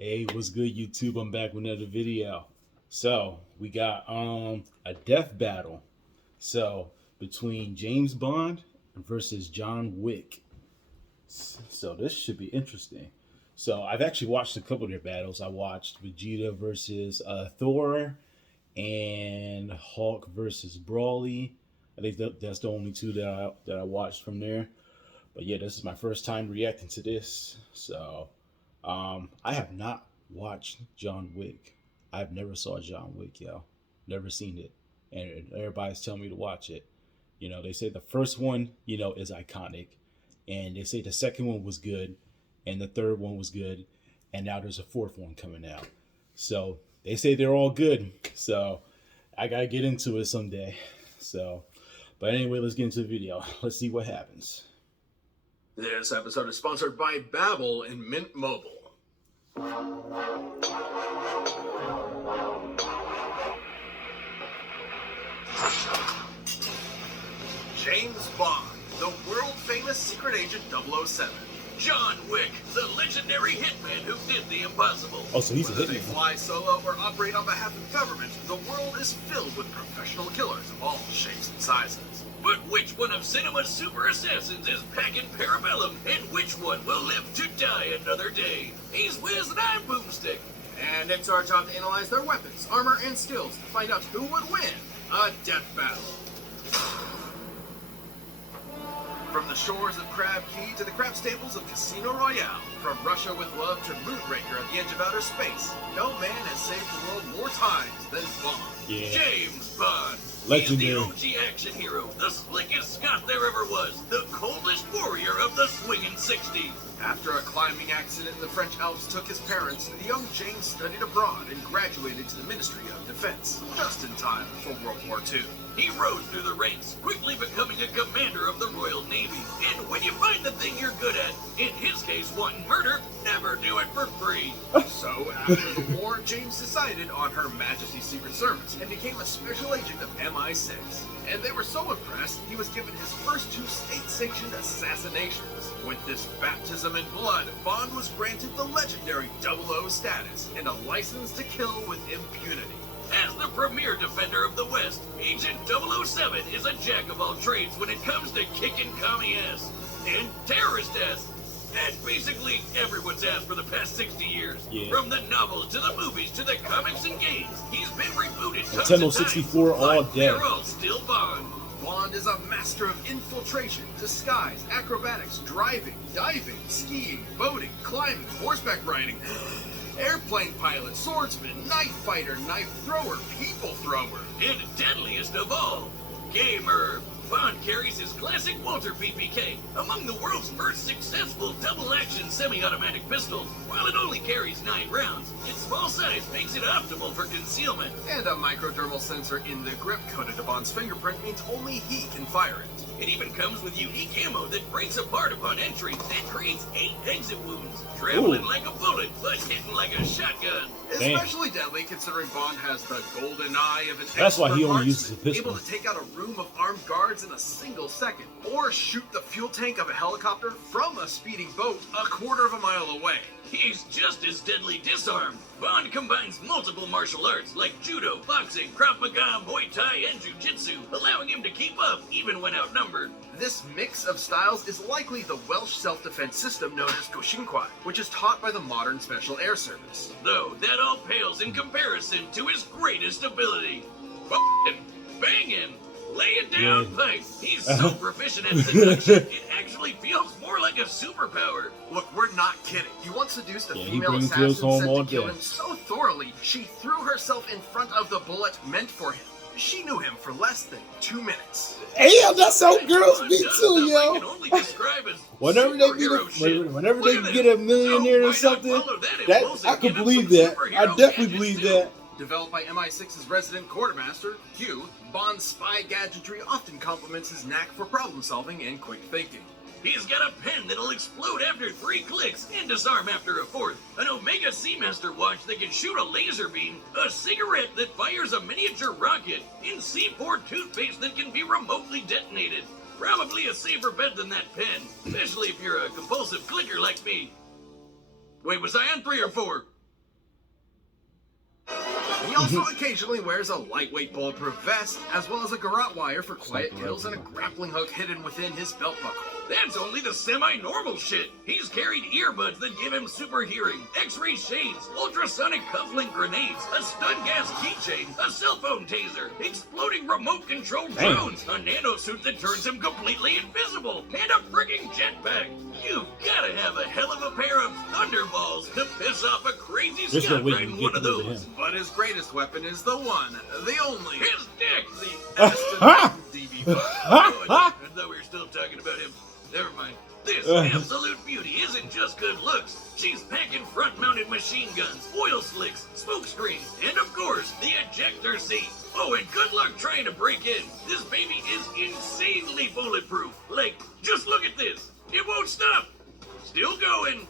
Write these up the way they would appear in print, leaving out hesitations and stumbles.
Hey, what's good, YouTube? I'm back with another video. So we got a death battle. So between James Bond versus John Wick. So this should be interesting. So I've actually watched a couple of their battles. I watched Vegeta versus Thor and Hulk versus Brawly. I think that's the only two that I watched from there. But yeah, this is my first time reacting to this. So I have not watched John Wick. I've never saw John Wick, yo. Never seen it. And everybody's telling me to watch it. They say the first one, is iconic. And they say the second one was good. And the third one was good. And now there's a fourth one coming out. So they say they're all good. So I got to get into it someday. But anyway, let's get into the video. Let's see what happens. This episode is sponsored by Babbel and Mint Mobile. James Bond, the world-famous secret agent 007. John Wick, the legendary hitman who did the impossible. Oh, so he's a Whether they hitman. fly solo or operate on behalf of government, the world is filled with professional killers of all shapes and sizes. But which one of cinema's super assassins is packing parabellum, and which one will live to die another day? He's Wiz and I'm Boomstick. And it's our job to analyze their weapons, armor, and skills to find out who would win a death battle. From the shores of Crab Key to the crab staples of Casino Royale, from Russia with Love to Moonraker at the edge of outer space, no man has saved the world more times than Bond. Yeah. James Bond. Legendary. He's the OG action hero, the slickest Scot there ever was, the coldest warrior of the swinging 60s. After a climbing accident in the French Alps took his parents, the young James studied abroad and graduated to the Ministry of Defense, just in time for World War II. He rose through the ranks, quickly becoming a commander of the Royal Navy. And when you find the thing you're good at, in his case wanting murder, never do it for free. So after the war, James decided on Her Majesty's Secret Service and became a special agent of MI6. And they were so impressed, he was given his first two state-sanctioned assassinations. With this baptism in blood, Bond was granted the legendary 00 status and a license to kill with impunity. As the premier defender of the West, Agent 007 is a jack of all trades when it comes to kicking commie ass and terrorist ass. And basically everyone's ass for the past 60 years. Yeah. From the novels to the movies to the comics and games, he's been rebooted tons Nintendo of times, 64 all but dead. they're all still Bond. Bond is a master of infiltration, disguise, acrobatics, driving, diving, skiing, boating, climbing, horseback riding, airplane pilot, swordsman, knife fighter, knife thrower, people thrower, and deadliest of all, gamer. Bond carries his classic Walter PPK, among the world's first successful double-action semi-automatic pistols. While it only carries 9 rounds, its small size makes it optimal for concealment. And a microdermal sensor in the grip coated to Bond's fingerprint means only he can fire it. It even comes with unique ammo that breaks apart upon entry and creates 8 exit wounds, traveling like a bullet, but hitting like a shotgun. Damn. Especially deadly considering Bond has the golden eye of an That's why he expert only uses a marksman, pistol. able to take out a room of armed guards in a single second, or shoot the fuel tank of a helicopter from a speeding boat a quarter of a mile away. He's just as deadly disarmed. Bond combines multiple martial arts like judo, boxing, Krav Maga, Muay Thai, and Jiu-Jitsu, allowing him to keep up even when outnumbered. This mix of styles is likely the Welsh self-defense system known as Goshinkwai, which is taught by the modern Special Air Service. Though that all pales in comparison to his greatest ability. Bangin'! Lay it down, Yeah. pipe. He's so proficient at seduction, it actually feels more like a superpower. Look, we're not kidding. He once seduced a Yeah, he female brings assassin girls home sent all to kill day. him so thoroughly, she threw herself in front of the bullet meant for him. She knew him for less than 2 minutes. Damn, that's how girls be Does too, stuff I can yo. only describe as Whenever they superhero shit. whenever Look they at get him. a millionaire So or why something, not follow that that impulse I and could get him believe some that. I superhero definitely gadgets, believe too? that. Developed by MI6's resident quartermaster, Q, Bond's spy gadgetry often complements his knack for problem solving and quick thinking. He's got a pen that'll explode after 3 clicks and disarm after a 4th, an Omega Seamaster watch that can shoot a laser beam, a cigarette that fires a miniature rocket, and C4 toothpaste that can be remotely detonated. Probably a safer bet than that pen, especially if you're a compulsive clicker like me. Wait, was I on 3 or 4? He also occasionally wears a lightweight bulletproof vest, as well as a garrote wire for quiet kills and a grappling hook hidden within his belt buckle. That's only the semi-normal shit. He's carried earbuds that give him super hearing, X-ray shades, ultrasonic cufflink grenades, a stun gas keychain, a cell phone taser, exploding remote-controlled drones, a nanosuit that turns him completely invisible, and a frigging jetpack. You've gotta have a hell of a pair of thunderballs to piss off a crazy There's no scout way you riding can one get of rid of those. him. But his greatest weapon is the one, the only, His dick! the Aston DB5. Oh, I thought we were still talking about him. Never mind. This absolute beauty isn't just good looks. She's packing front-mounted machine guns, oil slicks, smoke screens, and of course, the ejector seat. Oh, and good luck trying to break in. This baby is insanely bulletproof. Like, just look at this. It won't stop. Still going.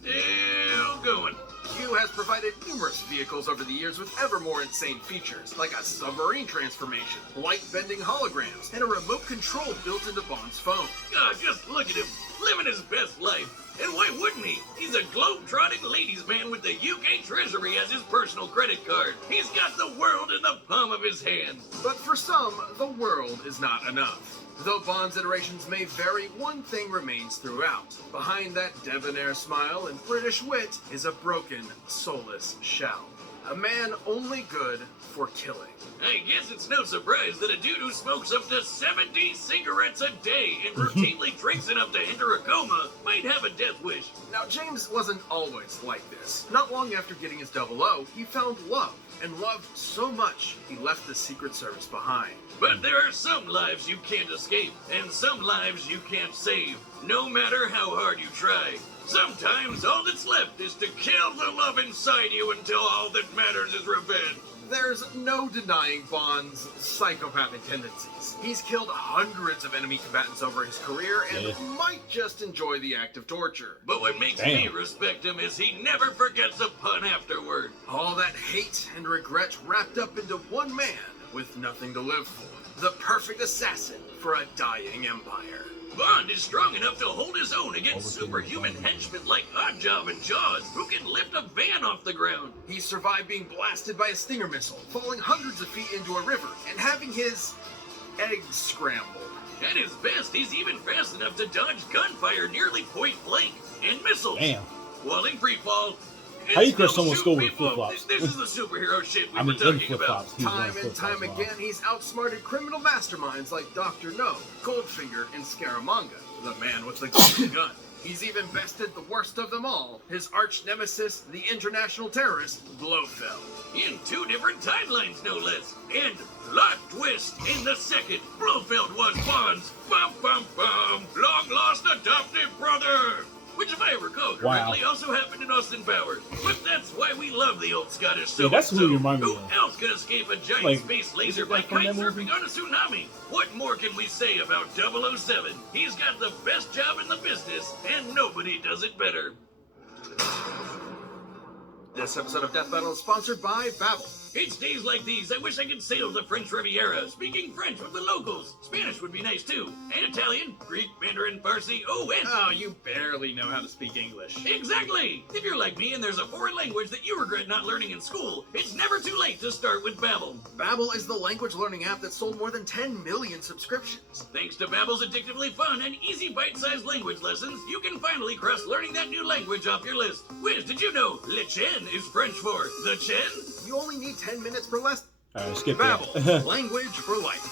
Still going. Q has provided numerous vehicles over the years with ever more insane features, like a submarine transformation, light-bending holograms, and a remote control built into Bond's phone. God, just look at him, living his best life. And why wouldn't he? He's a globe-trotting ladies' man with the UK Treasury as his personal credit card. He's got the world in the palm of his hand. But for some, the world is not enough. Though Bond's iterations may vary, one thing remains throughout. Behind that debonair smile and British wit is a broken, soulless shell. A man only good for killing. I guess it's no surprise that a dude who smokes up to 70 cigarettes a day and routinely drinks enough to enter a coma might have a death wish. Now, James wasn't always like this. Not long after getting his 00, he found love, and loved so much he left the Secret Service behind. But there are some lives you can't escape, and some lives you can't save, no matter how hard you try. Sometimes all that's left is to kill the love inside you until all that matters is revenge. There's no denying Bond's psychopathic tendencies. He's killed hundreds of enemy combatants over his career and might just enjoy the act of torture. But what makes me respect him is he never forgets a pun afterward. All that hate and regret wrapped up into one man with nothing to live for. The perfect assassin for a dying empire. Bond is strong enough to hold his own against superhuman henchmen like Oddjob and Jaws, who can lift a van off the ground. He survived being blasted by a Stinger missile, falling hundreds of feet into a river, and having his eggs scrambled. At his best, he's even fast enough to dodge gunfire nearly point blank, and missiles. Damn. While in free fall, How you crush someone's skull with flip-flops? This is the superhero shit we I were mean, in talking about. flip-flops. Time and time again, he's outsmarted criminal masterminds like Dr. No, Goldfinger, and Scaramanga, the man with the golden gun. He's even bested the worst of them all, his arch nemesis, the international terrorist, Blofeld. In 2 different timelines, no less. And plot twist, in the second, Blofeld was Bond's long-lost adopted brother. Which, if I recall correctly, also happened in Austin Powers. But that's why we love the old Scottish so. Yeah, that's who you remind me Who of. else could escape a giant Like, space laser is it by like from that kite-surfing movie? on a tsunami? What more can we say about 007? He's got the best job in the business, and nobody does it better. This episode of Death Battle is sponsored by Babbel. It's days like these I wish I could sail the French Riviera, speaking French with the locals. Spanish would be nice too. And Italian, Greek, Mandarin, Farsi, and... Oh, you barely know how to speak English. Exactly! If you're like me and there's a foreign language that you regret not learning in school, it's never too late to start with Babbel. Babbel is the language learning app that sold more than 10 million subscriptions. Thanks to Babbel's addictively fun and easy bite-sized language lessons, you can finally cross learning that new language off your list. Wiz, did you know Le Chen is French for the Chen? You only need 10 minutes per lesson. Alright, skip Babbel, that. language for life.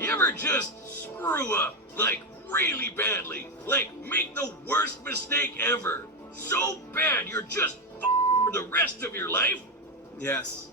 You ever just screw up, like really badly? Like make the worst mistake ever? So bad you're just for the rest of your life? Yes.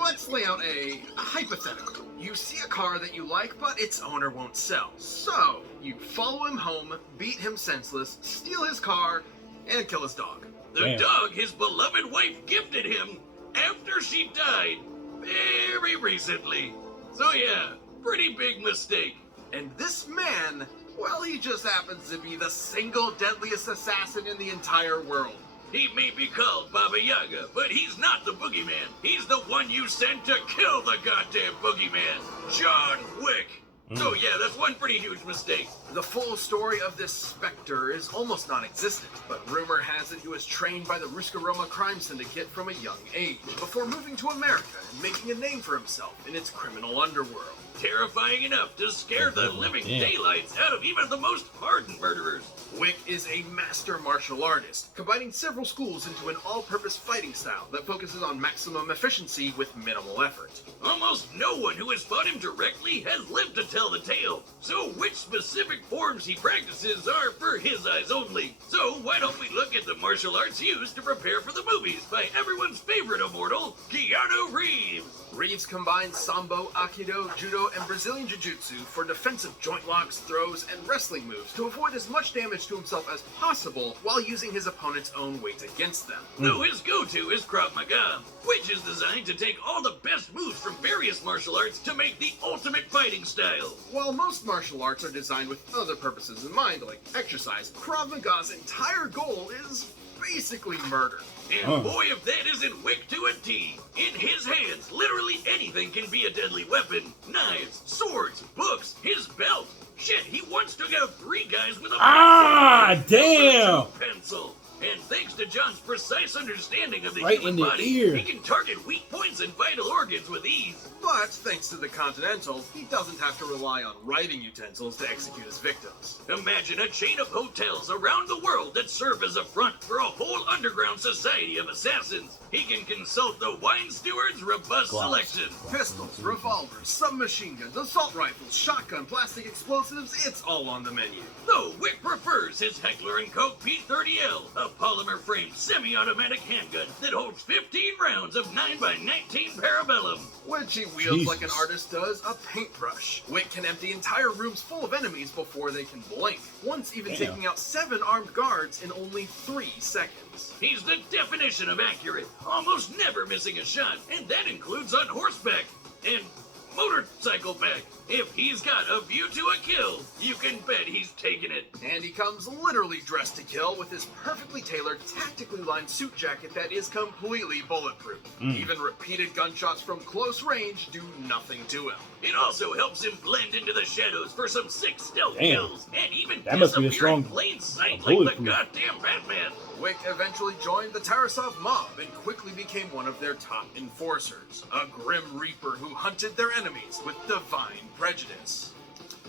Let's lay out a hypothetical. You see a car that you like, but its owner won't sell. So, you follow him home, beat him senseless, steal his car, and kill his dog. The dog his beloved wife gifted him after she died very recently. So yeah, pretty big mistake. And this man, well, he just happens to be the single deadliest assassin in the entire world. He may be called Baba Yaga, but he's not the boogeyman. He's the one you sent to kill the goddamn boogeyman, John Wick. So yeah, that's one pretty huge mistake. The full story of this specter is almost non-existent, but rumor has it he was trained by the Ruskaroma crime syndicate from a young age, before moving to America and making a name for himself in its criminal underworld. Terrifying enough to scare the living daylights out of even the most hardened murderers. Wick is a master martial artist, combining several schools into an all-purpose fighting style that focuses on maximum efficiency with minimal effort. Almost no one who has fought him directly has lived to tell the tale. So which specific forms he practices are for his eyes only. So why don't we look at the martial arts used to prepare for the movies by everyone's favorite immortal, Keanu Reeves. Reeves combines Sambo, Aikido, Judo, and Brazilian Jiu-Jitsu for defensive joint locks, throws, and wrestling moves to avoid as much damage to himself as possible while using his opponent's own weight against them. Though his go-to is Krav Maga, which is designed to take all the best moves from various martial arts to make the ultimate fighting style. While most martial arts are designed with other purposes in mind, like exercise, Krav Maga's entire goal is basically murder. And boy, if that isn't Wick to a T. In his hands, literally anything can be a deadly weapon. Knives, swords, books, his belt. Shit, he once took out 3 guys with a damn! pencil. And thanks to John's precise understanding of the Right human in the body, ear. he can target weak points and vital organs with ease. But thanks to the Continental, he doesn't have to rely on writing utensils to execute his victims. Imagine a chain of hotels around the world that serve as a front for a whole underground society of assassins. He can consult the wine steward's robust selection. Pistols, revolvers, submachine guns, assault rifles, shotgun, plastic explosives, it's all on the menu. Though Wick prefers his Heckler & Koch P30L, a polymer-framed semi-automatic handgun that holds 15 rounds of 9x19 parabellum. Which he wields like an artist does a paintbrush. Wick can empty entire rooms full of enemies before they can blink, once even taking out 7 armed guards in only 3 seconds. He's the definition of accurate, almost never missing a shot, and that includes on horseback and motorcycle back. If he's got a view to a kill, you can bet he's taking it. And he comes literally dressed to kill with his perfectly tailored, tactically lined suit jacket that is completely bulletproof. Even repeated gunshots from close range do nothing to him. It also helps him blend into the shadows for some sick stealth kills, and even That must be a disappear in strong plain sight like the bulletproof. goddamn Batman. Wick eventually joined the Tarasov mob and quickly became one of their top enforcers, a grim reaper who hunted their enemies with divine prejudice.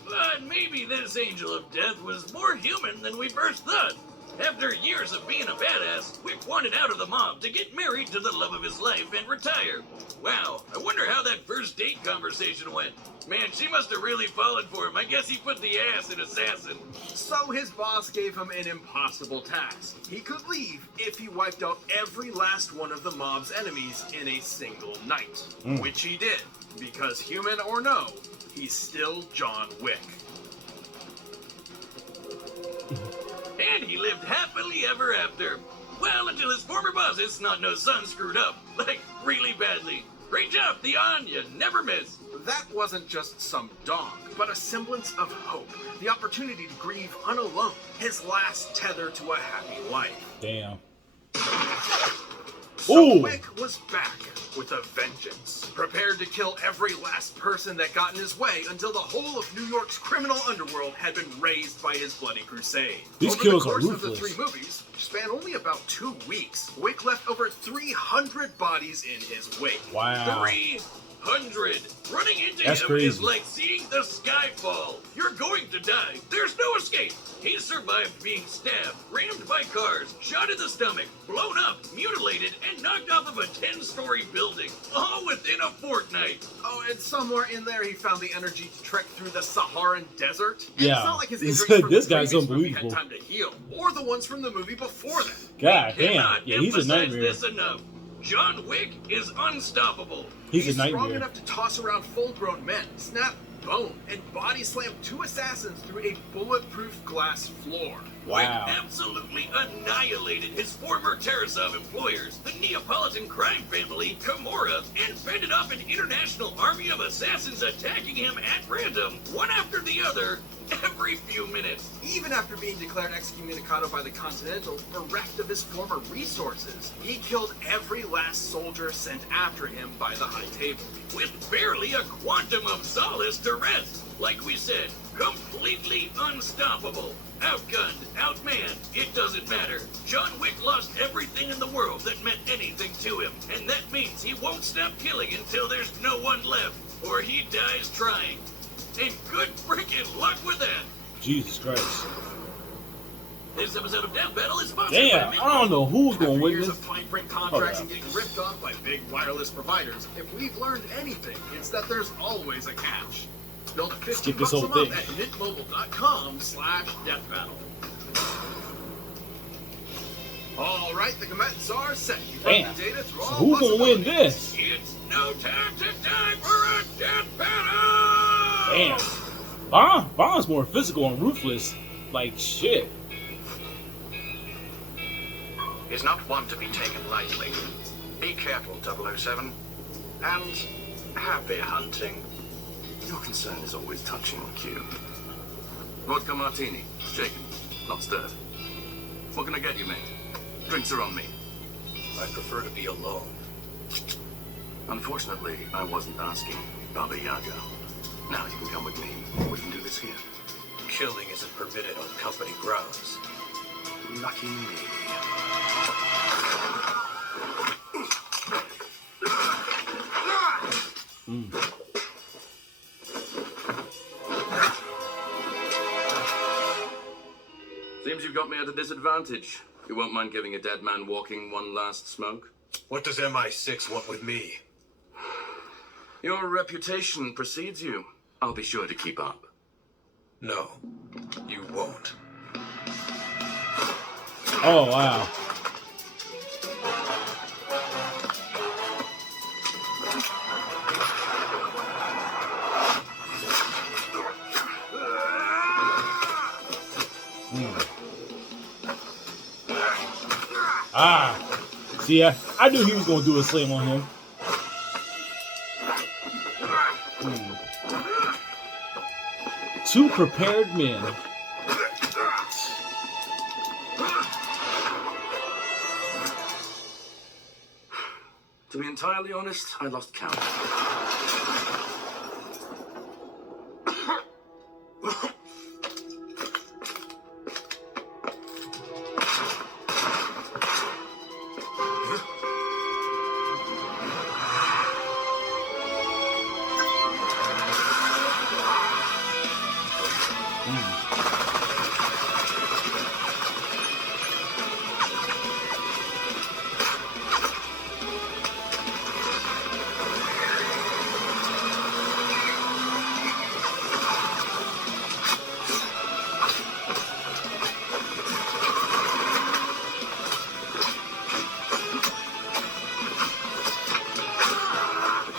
But maybe this Angel of Death was more human than we first thought. After years of being a badass, Wick wanted out of the mob to get married to the love of his life and retire. Wow, I wonder how that first date conversation went. Man, she must have really fallen for him. I guess he put the ass in assassin. So his boss gave him an impossible task. He could leave if he wiped out every last one of the mob's enemies in a single night. Which he did, because human or no, he's still John Wick. And he lived happily ever after. Well, until his former boss's snot-nosed son screwed up. Like, really badly. Great job, Theon. You never miss. That wasn't just some dog, but a semblance of hope. The opportunity to grieve unalone. His last tether to a happy life. Damn. So Wick was back with a vengeance, prepared to kill every last person that got in his way until the whole of New York's criminal underworld had been razed by his bloody crusade. These Over kills the are course of the ruthless. 3 movies, which span only about 2 weeks, Wick left over 300 bodies in his wake. Wow. 300. Running into That's him crazy. is like seeing the sky fall. You're going to die. There's no escape. He survived being stabbed, rammed by cars, shot in the stomach, blown up, mutilated, and knocked off of a 10-story building. All within a fortnight. Oh, and somewhere in there he found the energy to trek through the Saharan desert. And Yeah. It's not like his This- injuries from this the guy's previous movie had unbelievable. time to heal, or the ones from the movie before that. God damn. Cannot Yeah, he's a emphasize nightmare. this enough. John Wick is unstoppable. He's a strong nightmare. enough to toss around full-grown men, snap bone, and body slam 2 assassins through a bulletproof glass floor. Wick Wow. absolutely annihilated his former Tarasov employers, the Neapolitan crime family, Camorra, and fended off an international army of assassins attacking him at random, one after the other, every few minutes. Even after being declared excommunicado by the Continental, bereft of his former resources, he killed every last soldier sent after him by the High Table. With barely a quantum of solace to rest. Like we said, completely unstoppable. Outgunned, outmanned, it doesn't matter. John Wick lost everything in the world that meant anything to him, and that means he won't stop killing until there's no one left, or he dies trying. And good freaking luck with that! Jesus Christ. This episode of Death Battle is sponsored Damn, by I don't know who's going to After win years this. of fine print contracts and getting ripped off by big wireless providers, if we've learned anything, it's that there's always a catch. Build a 15 Skip this bucks a whole month thing. at mintmobile.com/deathbattle. All right, the combatants are set. You've run Damn. the data through So all who's going to win possibilities. this? It's no time to die for a death battle! Damn. Bond's more physical and ruthless. Like, shit. Is not one to be taken lightly. Be careful, 007. And happy hunting. Your concern is always touching on cue. Vodka martini, shaken, not stirred. What can I get you, mate? Drinks are on me. I prefer to be alone. Unfortunately, I wasn't asking, Baba Yaga. Now you can come with me. We can do this here. Killing isn't permitted on company grounds. Lucky me. Seems you've got me at a disadvantage. You won't mind giving a dead man walking one last smoke? What does MI6 want with me? Your reputation precedes you. I'll be sure to keep up. No, you won't. Oh, wow. Ah. See, I knew he was going to do a slam on him. Two prepared men. To be entirely honest, I lost count.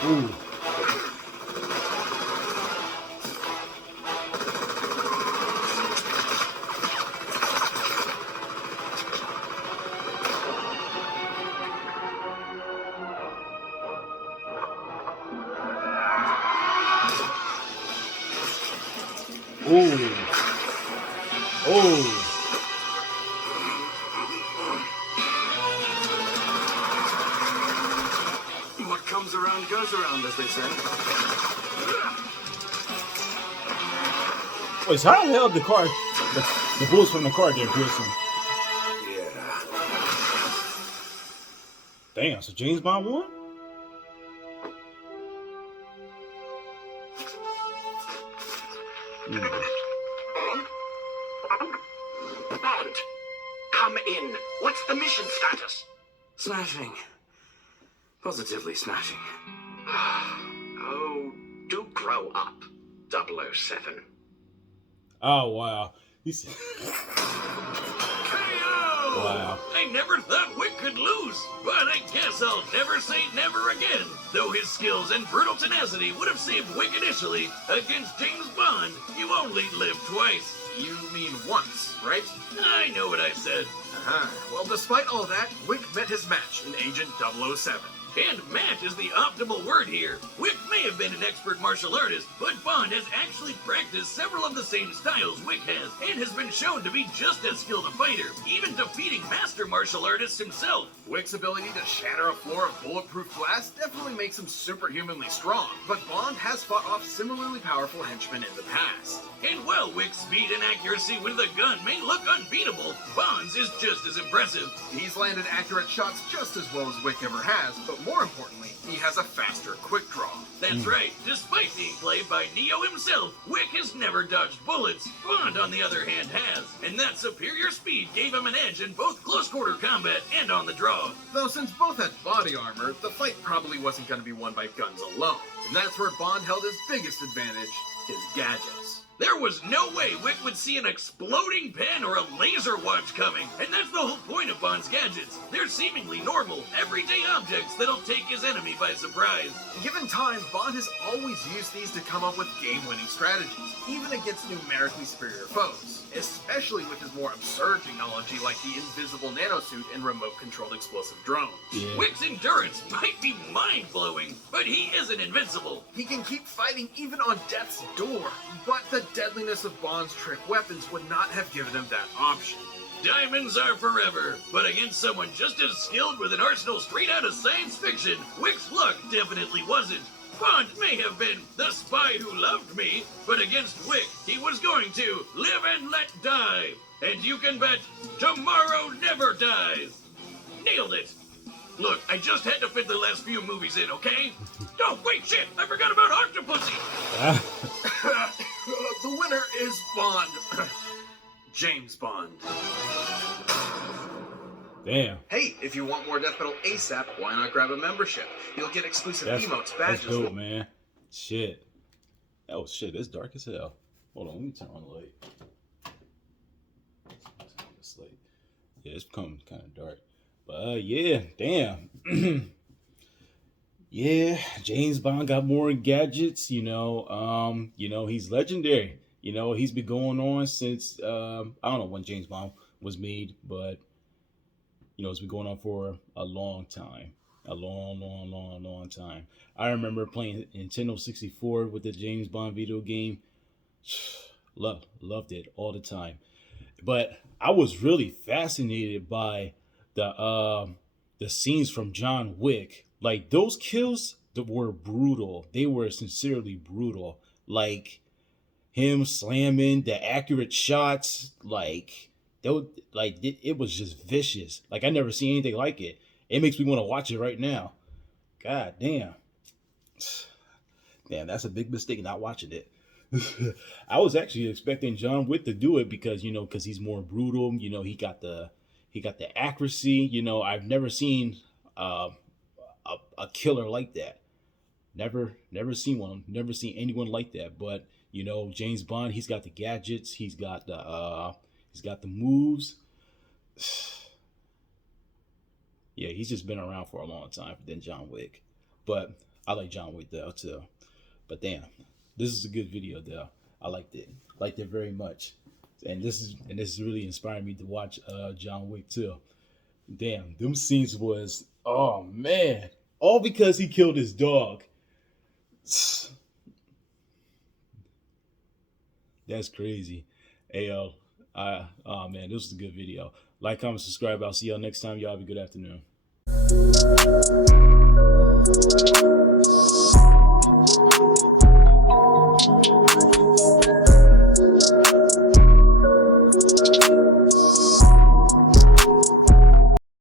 Ooh. Ooh. Oh. What comes around goes around, as they say. Wait, so how the hell did the bullets from the car get piercing? Yeah. Damn, so James Bond won? Bond, come in. What's the mission status? Smashing. Positively smashing. Oh, do grow up, 007. Oh, wow. He's... KO! Wow. I never thought Wick could lose, but I guess I'll never say never again. Though his skills and brutal tenacity would have saved Wick initially, against James Bond, you only live twice. You mean once, right? I know what I said. Well, despite all that, Wick met his match in Agent 007. And Matt is the optimal word here. Wick may have been an expert martial artist, but Bond has actually practiced several of the same styles Wick has, and has been shown to be just as skilled a fighter, even defeating master martial artist himself. Wick's ability to shatter a floor of bulletproof glass definitely makes him superhumanly strong, but Bond has fought off similarly powerful henchmen in the past. And while Wick's speed and accuracy with a gun may look unbeatable, Bond's is just as impressive. He's landed accurate shots just as well as Wick ever has, but more importantly, he has a faster quick draw. That's right. Despite being played by Neo himself, Wick has never dodged bullets. Bond, on the other hand, has. And that superior speed gave him an edge in both close-quarter combat and on the draw. Though since both had body armor, the fight probably wasn't going to be won by guns alone. And that's where Bond held his biggest advantage, his gadgets. There was no way Wick would see an exploding pen or a laser watch coming, and that's the whole point of Bond's gadgets. They're seemingly normal, everyday objects that'll take his enemy by surprise. Given time, Bond has always used these to come up with game-winning strategies, even against numerically superior foes, especially with his more absurd technology like the invisible nanosuit and remote-controlled explosive drones. Yeah. Wick's endurance might be mind-blowing, but he isn't invincible. He can keep fighting even on death's door, but the deadliness of Bond's trick weapons would not have given him that option. Diamonds are forever, but against someone just as skilled with an arsenal straight out of science fiction, Wick's luck definitely wasn't. Bond may have been the spy who loved me, but against Wick, he was going to live and let die. And you can bet tomorrow never dies. Nailed it. Look, I just had to fit the last few movies in, okay? Oh, wait, shit, I forgot about Octopussy. The winner is Bond. James Bond. Damn. Hey, if you want more Death Metal ASAP, why not grab a membership? You'll get exclusive emotes, badges. That's dope, man. Shit. Oh, shit, it's dark as hell. Hold on, let me turn on the light. It's light. Yeah, it's becoming kind of dark. But, yeah, damn. Yeah, James Bond got more gadgets, you know, he's legendary. You know, he's been going on since, I don't know when James Bond was made, but, you know, it's been going on for a long time. A long time. I remember playing Nintendo 64 with the James Bond video game. Loved it all the time. But I was really fascinated by the scenes from John Wick. Like, those kills that were brutal. They were sincerely brutal. Like, him slamming, the accurate shots, like, it was just vicious. Like, I never seen anything like it. It makes me want to watch it right now. God damn. Damn, that's a big mistake not watching it. I was actually expecting John Wick to do it because he's more brutal. You know, he got the accuracy. You know, I've never seen a killer like that. Never seen one. Never seen anyone like that. But you know, James Bond, he's got the gadgets. He's got the moves. Yeah, he's just been around for a long time than John Wick. But I like John Wick though too. But damn, this is a good video though. I liked it. Liked it very much. And this is really inspiring me to watch John Wick too. Damn, them scenes was, oh man, all because he killed his dog. That's crazy. Hey yo, oh man, this was a good video. Like, comment, subscribe. I'll see y'all next time. Y'all have a good afternoon.